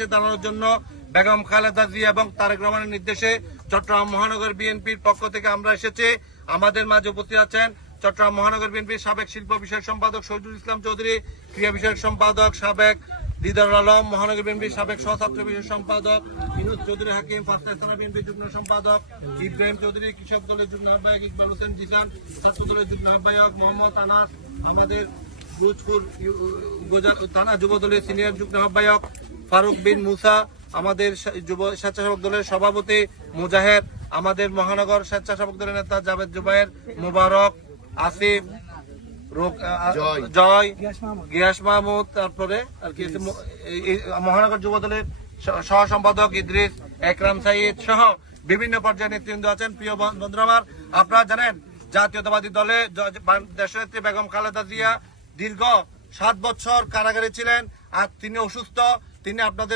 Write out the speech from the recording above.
দাঁড়ানোর জন্য বেগম খালেদা জিয়া এবং তারেক রহমানের নির্দেশে চট্টগ্রাম মহানগর বিএনপির পক্ষ থেকে আমরা এসেছি। আমাদের মাঝে উপস্থিত আছেন চট্টগ্রাম মহানগর বিএনপির সাবেক শিল্প বিষয়ক সম্পাদক শহীদুল ইসলাম চৌধুরী, ক্রীড়া বিষয়ক সম্পাদক সাবেক দিদারুল আলম, মহানগর বিএনপির সাবেক সহছাত্র বিষয়ক সম্পাদক ইনুস চৌধুরী হাকিম, পাঁচটা থানা বিএনপির যুগ্ম সম্পাদক ইব্রাহিম চৌধুরী, কৃষক দলের যুগ্ম আহ্বায়ক ইকবাল হোসেন জিসান, ছাত্র দলের যুগ্ম আহ্বায়ক মোহাম্মদ আনাস, আমাদের গুজপুর থানা যুব দলের সিনিয়র যুগ্ম আহ্বায়ক ফারুক বিন মুসা, আমাদের যুব স্বেচ্ছাসেবক দলের সভাপতি মুজাহেদ, আমাদের মহানগর স্বেচ্ছাসেবক দলের নেতা জাভেদ জুবায়ের, মুবারক, আসিফ, জয়, গিয়াস মাহমুদ, তারপরে আর কি মহানগর যুব দলের সহ সম্পাদক ইদ্রিস, একরাম সাইদ সহ বিভিন্ন পর্যায়ে নেতৃবৃন্দ আছেন। প্রিয় বন্ধুরা আমার, আপনারা জানেন জাতীয়তাবাদী দলে দেশনেত্রী বেগম খালেদা জিয়া দীর্ঘ 7 বছর কারাগারে ছিলেন। আর তিনি অসুস্থ, তিনি আপনাদের